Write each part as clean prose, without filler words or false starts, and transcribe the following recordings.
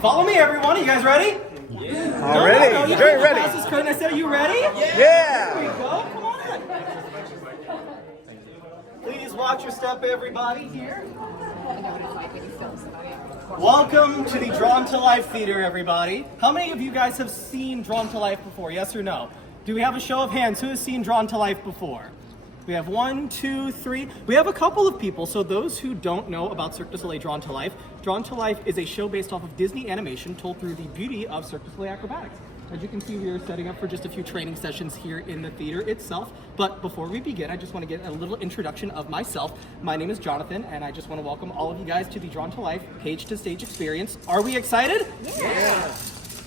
Follow me, everyone. Are you guys ready? Yeah. Already. No, Very ready. This is Curtin. I said, are you ready? Yeah. There we go. Come on in. Please watch your step, everybody, here. Welcome to the Drawn to Life Theater, everybody. How many of you guys have seen Drawn to Life before? Yes or no? Do we have a show of hands? Who has seen Drawn to Life before? We have 1, 2, 3. We have a couple of people. So those who don't know about Cirque du Soleil Drawn to Life is a show based off of Disney animation told through the beauty of Cirque du Soleil acrobatics. As you can see, we are setting up for just a few training sessions here in the theater itself. But before we begin, I just want to get a little introduction of myself. My name is Jonathan, and I just want to welcome all of you guys to the Drawn to Life Page to Stage experience. Are we excited? Yeah.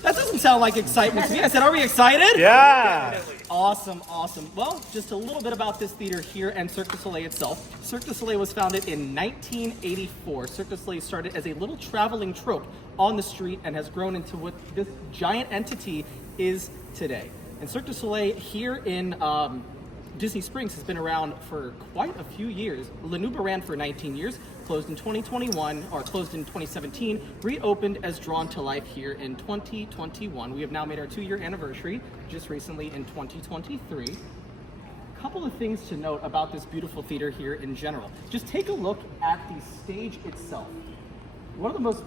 That doesn't sound like excitement to me. I said, are we excited? Yeah. Awesome, awesome. Well, just a little bit about this theater here and Cirque du Soleil itself. Cirque du Soleil was founded in 1984. Cirque du Soleil started as a little traveling troupe on the street and has grown into what this giant entity is today. And Cirque du Soleil here in Disney Springs has been around for quite a few years. Lanuba ran for 19 years, closed in 2017, reopened as Drawn to Life here in 2021. We have now made our 2-year anniversary just recently in 2023. A couple of things to note about this beautiful theater here in general. Just take a look at the stage itself. One of the most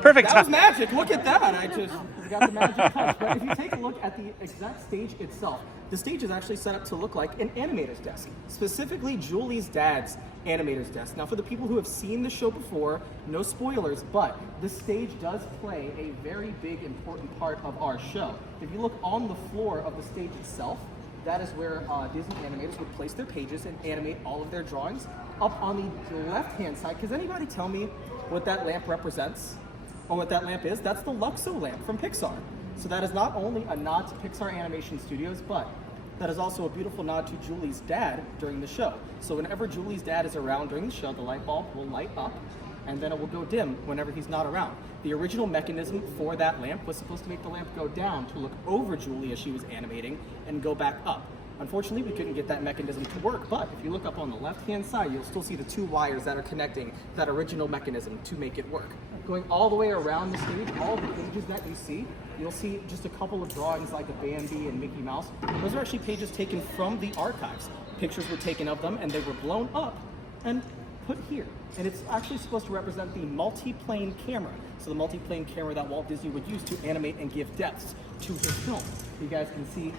Perfect. That was magic. Look at that. I just got the magic touch. But if you take a look at the exact stage itself, the stage is actually set up to look like an animator's desk, specifically Julie's dad's animator's desk. Now, for the people who have seen the show before, no spoilers, but the stage does play a very big, important part of our show. If you look on the floor of the stage itself, that is where Disney animators would place their pages and animate all of their drawings. Up on the left-hand side, does anybody tell me what that lamp represents? Or what that lamp is? That's the Luxo lamp from Pixar. So that is not only a nod to Pixar Animation Studios, but that is also a beautiful nod to Julie's dad during the show. So whenever Julie's dad is around during the show, the light bulb will light up, and then it will go dim whenever he's not around. The original mechanism for that lamp was supposed to make the lamp go down to look over Julie as she was animating and go back up. Unfortunately, we couldn't get that mechanism to work, but if you look up on the left-hand side, you'll still see the 2 wires that are connecting that original mechanism to make it work. Going all the way around the stage, all the pages that you see, you'll see just a couple of drawings like a Bambi and Mickey Mouse. Those are actually pages taken from the archives. Pictures were taken of them, and they were blown up and put here. And it's actually supposed to represent the multi-plane camera. So the multi-plane camera that Walt Disney would use to animate and give depths to his film. You guys can see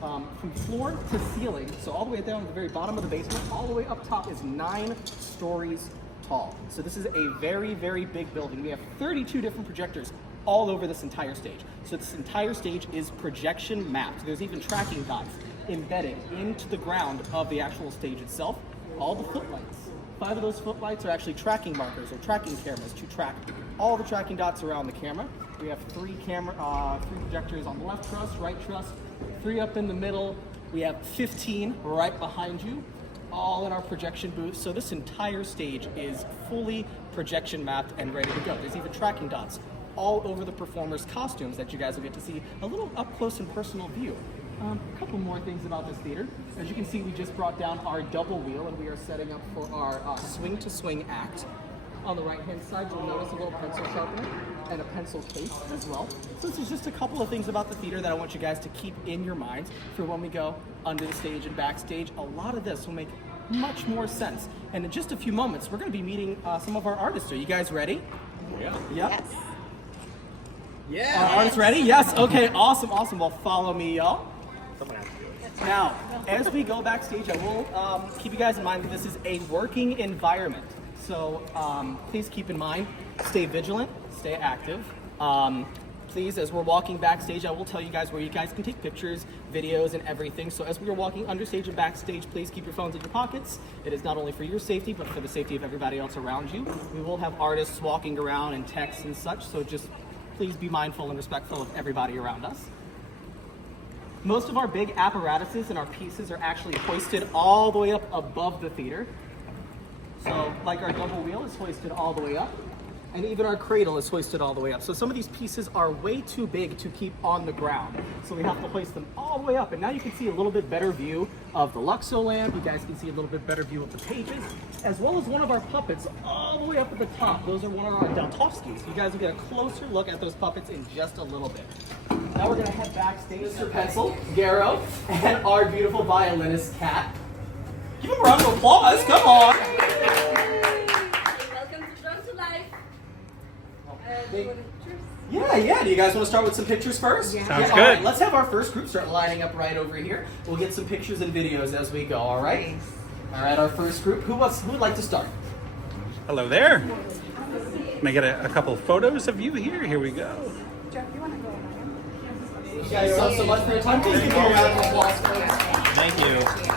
from floor to ceiling, so all the way down at the very bottom of the basement, all the way up top is 9 stories tall. So this is a very, very big building. We have 32 different projectors all over this entire stage. So this entire stage is projection mapped. There's even tracking dots embedded into the ground of the actual stage itself. All the footlights. 5 of those footlights are actually tracking markers or tracking cameras to track all the tracking dots around the camera. We have 3 projectors on the left truss, right truss, 3 up in the middle. We have 15 right behind you, all in our projection booth. So this entire stage is fully projection mapped and ready to go. There's even tracking dots all over the performers' costumes that you guys will get to see a little up close and personal view. A couple more things about this theater. As you can see, we just brought down our double wheel and we are setting up for our swing to swing act. On the right hand side, you'll notice a little pencil sharpener and a pencil case as well. So this is just a couple of things about the theater that I want you guys to keep in your minds for when we go under the stage and backstage. A lot of this will make much more sense. And in just a few moments, we're going to be meeting some of our artists. Are you guys ready? Yeah. Yep. Yes. Yeah. Our artists ready? Yes. Okay. Awesome. Awesome. Well, follow me, y'all. Someone has to do it. Now, as we go backstage, I will keep you guys in mind that this is a working environment. So please keep in mind, stay vigilant, stay active. Please, as we're walking backstage, I will tell you guys where you guys can take pictures, videos, and everything. So as we are walking understage and backstage, please keep your phones in your pockets. It is not only for your safety, but for the safety of everybody else around you. We will have artists walking around and texts and such, so just please be mindful and respectful of everybody around us. Most of our big apparatuses and our pieces are actually hoisted all the way up above the theater. So, like our double wheel is hoisted all the way up. And even our cradle is hoisted all the way up. So some of these pieces are way too big to keep on the ground. So we have to hoist them all the way up. And now you can see a little bit better view of the Luxo lamp. You guys can see a little bit better view of the pages, as well as one of our puppets all the way up at the top. Those are one of our Deltovskis. You guys will get a closer look at those puppets in just a little bit. Now we're gonna head backstage. Mr. Pencil, Garrow, and our beautiful violinist, Kat. Give him a round of applause, come on. Welcome to Cirque du Soleil. Do you want pictures? Yeah. Do you guys want to start with some pictures first? Yeah. Sounds All good. right, let's have our first group start lining up right over here. We'll get some pictures and videos as we go, all right? Nice. All right, our first group. Who would like to start? Hello there. Can I get a couple photos of you here? Here we go. Jeff, you want to go? You guys so much for your time. Please give me a round of applause, folks. Thank you.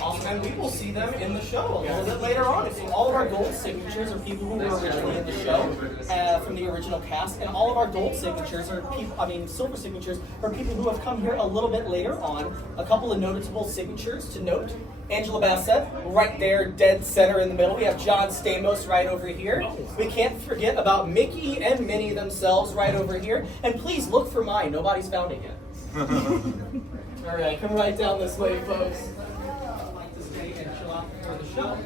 Awesome, and we will see them in the show a little bit later on. So all of our gold signatures are people who were originally in the show from the original cast, and all of our gold signatures are people. Silver signatures are people who have come here a little bit later on. A couple of notable signatures to note: Angela Bassett, right there, dead center in the middle. We have John Stamos right over here. We can't forget about Mickey and Minnie themselves right over here. And please look for mine. Nobody's found it yet. All right, come right down this way, folks. And chill out for the show.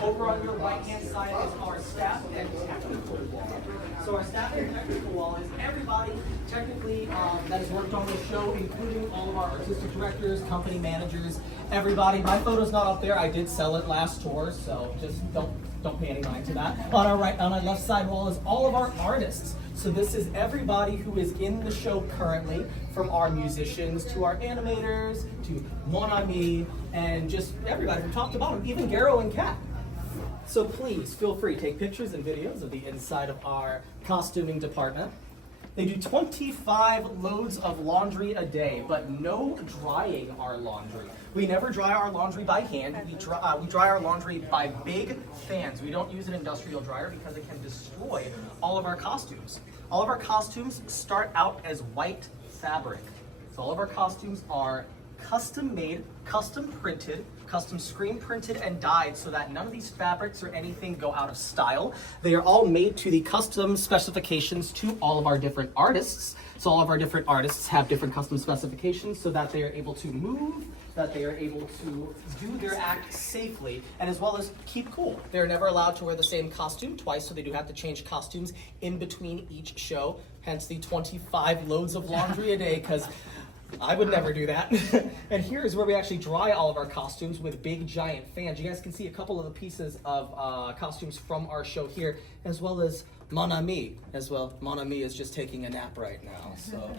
Over on your right-hand side is our staff and technical wall. So our staff and technical wall is everybody technically that has worked on the show, including all of our artistic directors, company managers, everybody. My photo's not up there. I did sell it last tour, so just don't pay any mind to that. On our left side wall is all of our artists. So this is everybody who is in the show currently, from our musicians to our animators to Mon Ami, and just everybody from top to bottom, even Garrow and Kat. So please feel free to take pictures and videos of the inside of our costuming department. They do 25 loads of laundry a day, but no drying our laundry. We never dry our laundry by hand. We dry our laundry by big fans. We don't use an industrial dryer because it can destroy all of our costumes. All of our costumes start out as white fabric. So all of our costumes are custom made, custom printed, custom screen printed and dyed so that none of these fabrics or anything go out of style. They are all made to the custom specifications to all of our different artists. So all of our different artists have different custom specifications so that they are able to move, that they are able to do their act safely, and as well as keep cool. They're never allowed to wear the same costume twice, so they do have to change costumes in between each show, hence the 25 loads of laundry a day, because I would never do that. And here is where we actually dry all of our costumes with big giant fans. You guys can see a couple of the pieces of costumes from our show here, as well as Mon Ami as well. Mon Ami is just taking a nap right now, so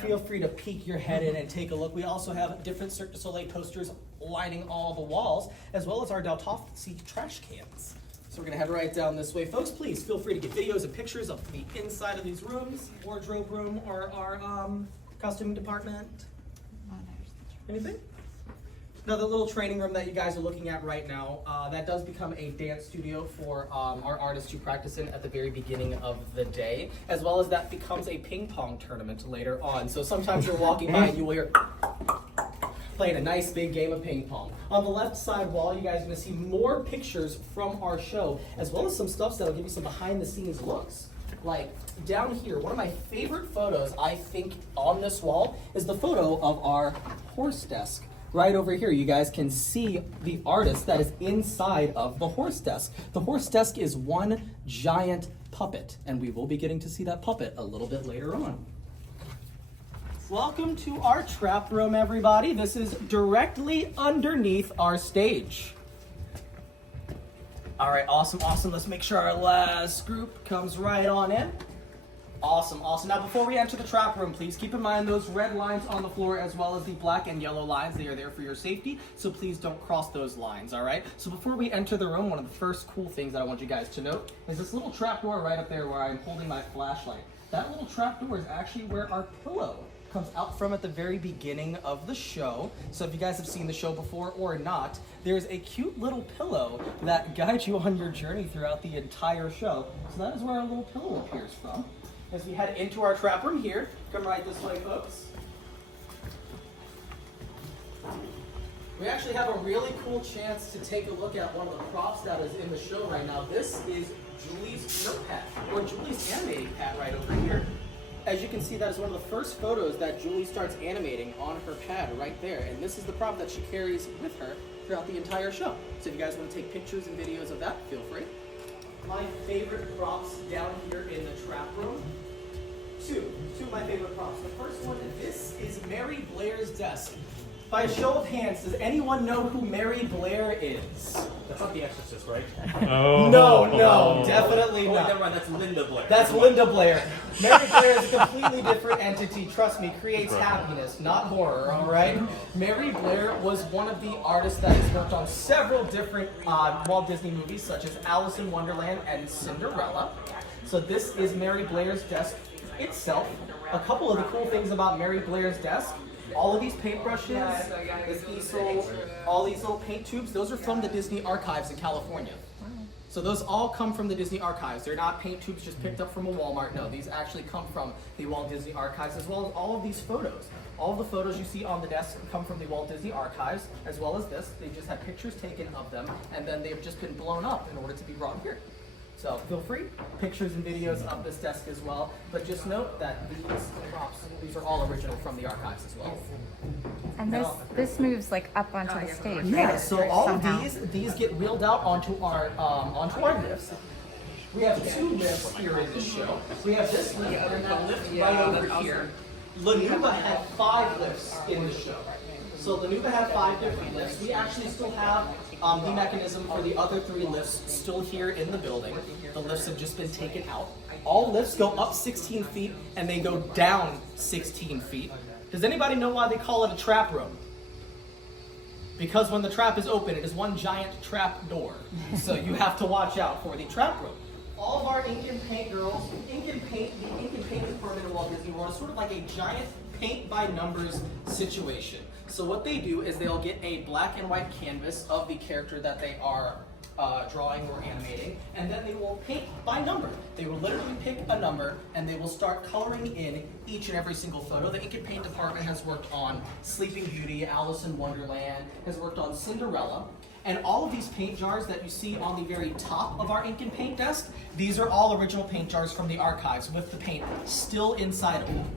feel free to peek your head in and take a look. We also have different Cirque du Soleil posters lining all the walls, as well as our Deltovsky trash cans. So we're gonna head right down this way. Folks, please feel free to get videos and pictures of the inside of these rooms, wardrobe room, or our costuming department. Anything? Now the little training room that you guys are looking at right now, that does become a dance studio for our artists to practice in at the very beginning of the day, as well as that becomes a ping pong tournament later on. So sometimes you're walking by and you will hear playing a nice big game of ping pong. On the left side wall, you guys are gonna see more pictures from our show, as well as some stuff that'll give you some behind the scenes looks. Like down here, one of my favorite photos I think on this wall is the photo of our horse desk. Right over here, you guys can see the artist that is inside of the horse desk. The horse desk is one giant puppet, and we will be getting to see that puppet a little bit later on. Welcome to our trap room, everybody. This is directly underneath our stage. All right, awesome. Let's make sure our last group comes right on in. Awesome. Now, before we enter the trap room, please keep in mind those red lines on the floor as well as the black and yellow lines. They are there for your safety, so please don't cross those lines, all right? So before we enter the room, one of the first cool things that I want you guys to note is this little trap door right up there where I'm holding my flashlight. That little trap door is actually where our pillow comes out from at the very beginning of the show. So if you guys have seen the show before or not, there's a cute little pillow that guides you on your journey throughout the entire show. So that is where our little pillow appears from. As we head into our trap room here, come right this way, folks. We actually have a really cool chance to take a look at one of the props that is in the show right now. This is Julie's notepad, or Julie's animating pad right over here. As you can see, that is one of the first photos that Julie starts animating on her pad right there. And this is the prop that she carries with her throughout the entire show. So if you guys want to take pictures and videos of that, feel free. My favorite props down here in the trap room. Two of my favorite props. The first one, this is Mary Blair's desk. By a show of hands, does anyone know who Mary Blair is? That's not The Exorcist, right? No, definitely Oh, not. never mind, that's Linda Blair. That's Linda Blair. Mary Blair is a completely different entity. Trust me, creates happiness, not horror, all right? Mary Blair was one of the artists that has worked on several different Walt Disney movies, such as Alice in Wonderland and Cinderella. So this is Mary Blair's desk itself. A couple of the cool things about Mary Blair's desk: all of these paintbrushes, this easel, all these little paint tubes, those are from the Disney archives in California. So those all come from the Disney archives. They're not paint tubes just picked up from a Walmart. No, these actually come from the Walt Disney archives, as well as all of these photos. All of the photos you see on the desk come from the Walt Disney archives, as well as this. They just have pictures taken of them, and then they've just been blown up in order to be brought here. So feel free, pictures and videos of this desk as well. But just note that these props, these are all original from the archives as well. And this moves like up onto the stage, Yeah, right? so all Somehow. of these get wheeled out onto our lifts. We have 2 lifts here in this show. We have this lift and that lift right over here. Lanuba had 5 lifts in the show. So Lanuba had 5 different lifts. We actually still have the mechanism for the other 3 lifts still here in the building. The lifts have just been taken out. All lifts go up 16 feet and they go down 16 feet. Does anybody know why they call it a trap room? Because when the trap is open, it is one giant trap door. So you have to watch out for the trap room. All of our ink and paint girls, the ink and paint department in Walt Disney World is sort of like a giant paint by numbers situation. So what they do is they'll get a black and white canvas of the character that they are drawing or animating, and then they will paint by number. They will literally pick a number and they will start coloring in each and every single photo. The ink and paint department has worked on Sleeping Beauty, Alice in Wonderland, has worked on Cinderella. And all of these paint jars that you see on the very top of our ink and paint desk, these are all original paint jars from the archives with the paint still inside of them.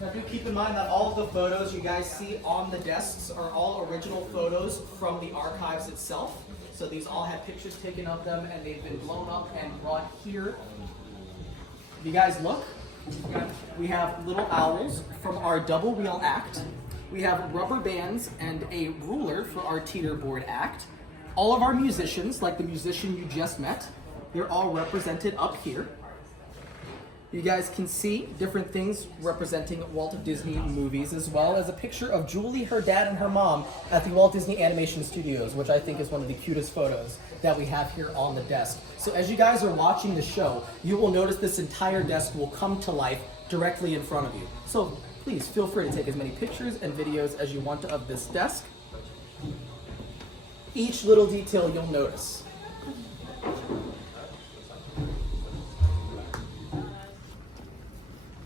Now do keep in mind that all of the photos you guys see on the desks are all original photos from the archives itself. So these all have pictures taken of them and they've been blown up and brought here. If you guys look, we have little owls from our double wheel act. We have rubber bands and a ruler for our teeter board act. All of our musicians, like the musician you just met, they're all represented up here. You guys can see different things representing Walt Disney movies, as well as a picture of Julie, her dad, and her mom at the Walt Disney Animation Studios, which I think is one of the cutest photos that we have here on the desk. So as you guys are watching the show, you will notice this entire desk will come to life directly in front of you. So please feel free to take as many pictures and videos as you want of this desk. Each little detail you'll notice.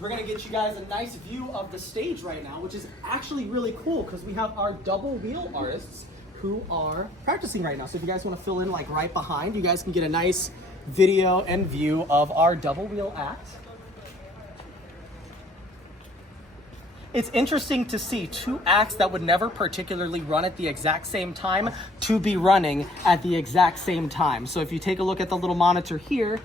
We're gonna get you guys a nice view of the stage right now, which is actually really cool because we have our double wheel artists who are practicing right now. So if you guys wanna fill in like right behind, you guys can get a nice video and view of our double wheel act. It's interesting to see 2 acts that would never particularly run at the exact same time to be running at the exact same time. So if you take a look at the little monitor here,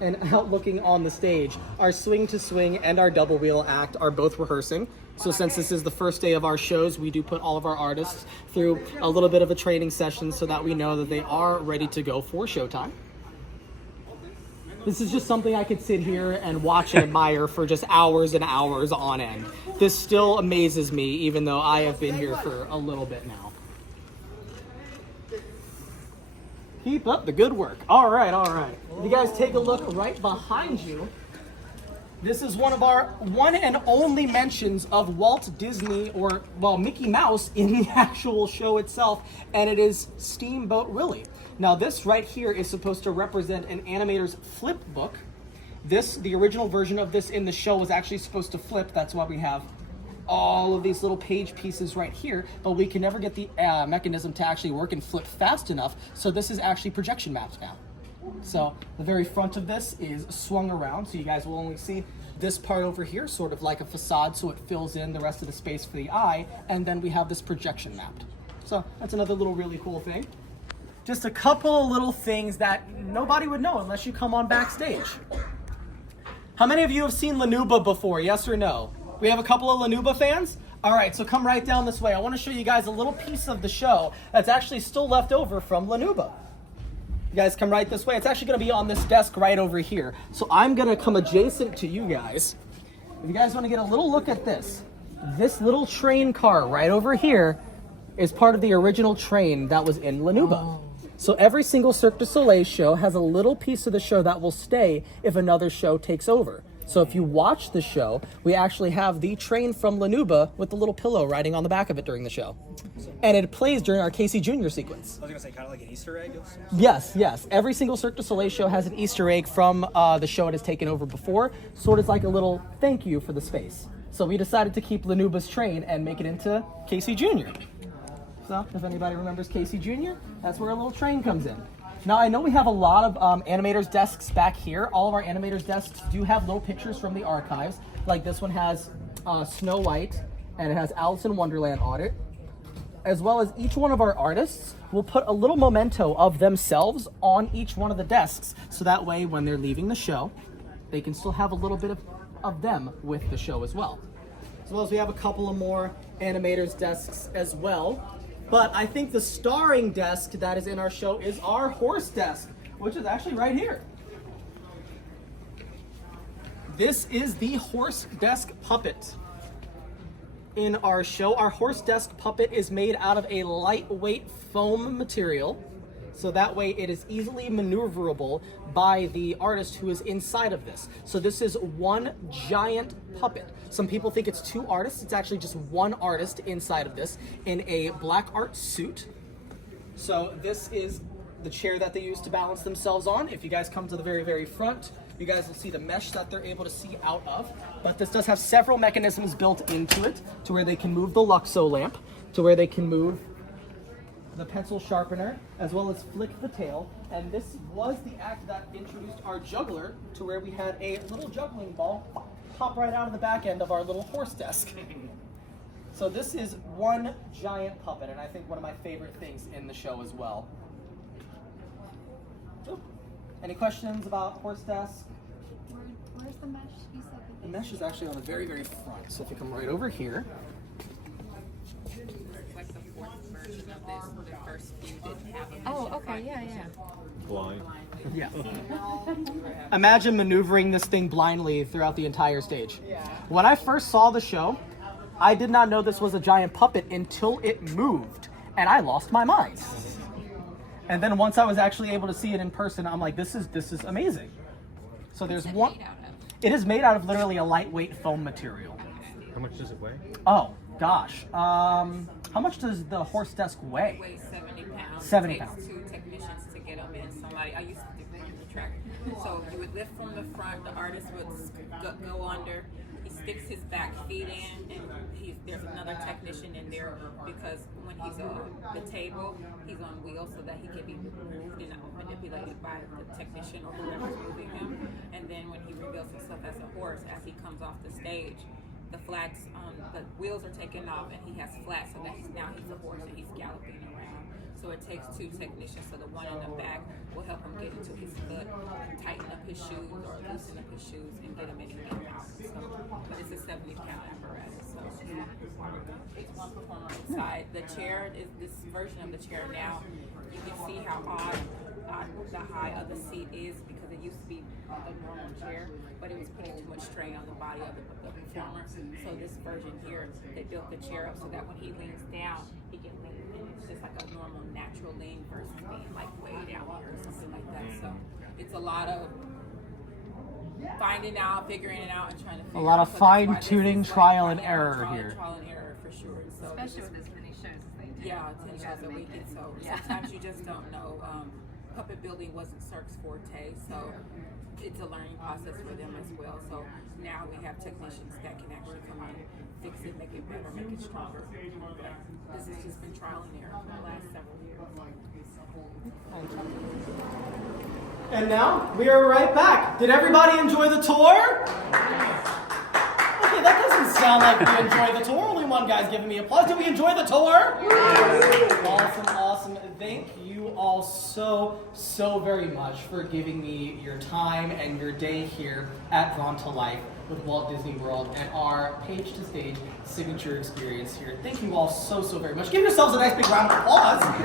and out looking on the stage, our swing to swing and our double wheel act are both rehearsing. So since this is the first day of our shows, we do put all of our artists through a little bit of a training session so that we know that they are ready to go for showtime. This is just something I could sit here and watch and admire for just hours and hours on end. This still amazes me, even though I have been here for a little bit now. Keep up the good work. All right, all right. If you guys take a look right behind you, this is one of our one and only mentions of Walt Disney, or, well, Mickey Mouse in the actual show itself, and it is Steamboat Willie. Now this right here is supposed to represent an animator's flip book, The original version of this in the show was actually supposed to flip. That's why we have all of these little page pieces right here, but we can never get the mechanism to actually work and flip fast enough, so this is actually projection mapped now. So the very front of this is swung around, so you guys will only see this part over here, sort of like a facade, so it fills in the rest of the space for the eye, and then we have this projection mapped. So that's another little really cool thing. Just a couple of little things that nobody would know unless you come on Backstage. How many of you have seen Lanuba before, yes or no? We have a couple of Lanuba fans? All right, so come right down this way. I want to show you guys a little piece of the show that's actually still left over from Lanuba. You guys come right this way. It's actually going to be on this desk right over here. So I'm going to come adjacent to you guys. If you guys want to get a little look at this little train car right over here is part of the original train that was in Lanuba. So every single Cirque du Soleil show has a little piece of the show that will stay if another show takes over. So if you watch the show, we actually have the train from Lanuba with the little pillow riding on the back of it during the show. And it plays during our Casey Jr. sequence. I was gonna say kind of like an Easter egg. Yes. Every single Cirque du Soleil show has an Easter egg from the show it has taken over before, sort of like a little thank you for the space. So we decided to keep Lanuba's train and make it into Casey Jr. So if anybody remembers Casey Jr., that's where a little train comes in. Now, I know we have a lot of animators' desks back here. All of our animators' desks do have little pictures from the archives. Like this one has Snow White, and it has Alice in Wonderland on it. As well as each one of our artists will put a little memento of themselves on each one of the desks. So that way, when they're leaving the show, they can still have a little bit of them with the show as well. As well as we have a couple of more animators' desks as well. But I think the starring desk that is in our show is our horse desk, which is actually right here. This is the horse desk puppet in our show. Our horse desk puppet is made out of a lightweight foam material, so that way it is easily maneuverable by the artist who is inside of this. So this is one giant puppet. Some people think it's two artists. It's actually just one artist inside of this in a black art suit. So this is the chair that they use to balance themselves on. If you guys come to the very, very front, you guys will see the mesh that they're able to see out of. But this does have several mechanisms built into it to where they can move the Luxo lamp, to where they can move the pencil sharpener, as well as flick the tail. And this was the act that introduced our juggler to where we had a little juggling ball pop right out of the back end of our little horse desk. So this is one giant puppet, and I think one of my favorite things in the show as well. Ooh. Any questions about horse desk? Where's the mesh? You said The mesh is actually on the very, very front. So if you come right over here. Like the fourth version of this, the first few didn't have a Oh, okay, yeah. Blind. Yeah. Imagine maneuvering this thing blindly throughout the entire stage. When I first saw the show, I did not know this was a giant puppet until it moved, and I lost my mind. And then once I was actually able to see it in person, I'm like, this is amazing. So there's one. It is made out of literally a lightweight foam material. How much does it weigh? Oh gosh. How much does the horse desk weigh? weighs 70 pounds. 70 It takes pounds. 2 technicians to get them in. Somebody, I used to do the track. So you would lift from the front, the artist would go under, he sticks his back feet in, and there's another technician in there because when he's on the table, he's on wheels so that he can be moved and manipulated by the technician or whoever's moving him. And then when he reveals himself as a horse, as he comes off the stage, the flats, the wheels are taken off and he has flats so that he's a horse and he's galloping around. So it takes 2 technicians. So the one in the back will help him get into his foot, tighten up his shoes or loosen up his shoes and get him in and get him out. So, but it's a 70-pound apparatus. So it's one performer inside. The chair is this version of the chair now. You can see how odd the high of the seat is because it used to be a normal chair, but it was putting too much strain on the body of the performer. So this version here, they built the chair up so that when he leans down, he can lean in. It's just like a normal natural lean versus being like way down here or something like that. So it's a lot of finding out, figuring it out, and trying to figure A lot of out. So that's why fine-tuning, this is trial and error trial here. Trial and error for sure. So Especially with as many shows as they do. yeah, 10 shows a week. And so sometimes you just don't know. puppet building wasn't Cirque's forte, so it's a learning process for them as well. So now we have technicians that can actually come in, fix it, make it better, make it stronger. But this has just been trial and error for the last several years. And now we are right back. Did everybody enjoy the tour? Okay, that doesn't sound like we enjoyed the tour. Only one guy's giving me applause. Did we enjoy the tour? Awesome, awesome. Thank you all so very much for giving me your time and your day here at Drawn to Life with Walt Disney World and our Page to Stage signature experience here. Thank you all so very much. Give yourselves a nice big round of applause. You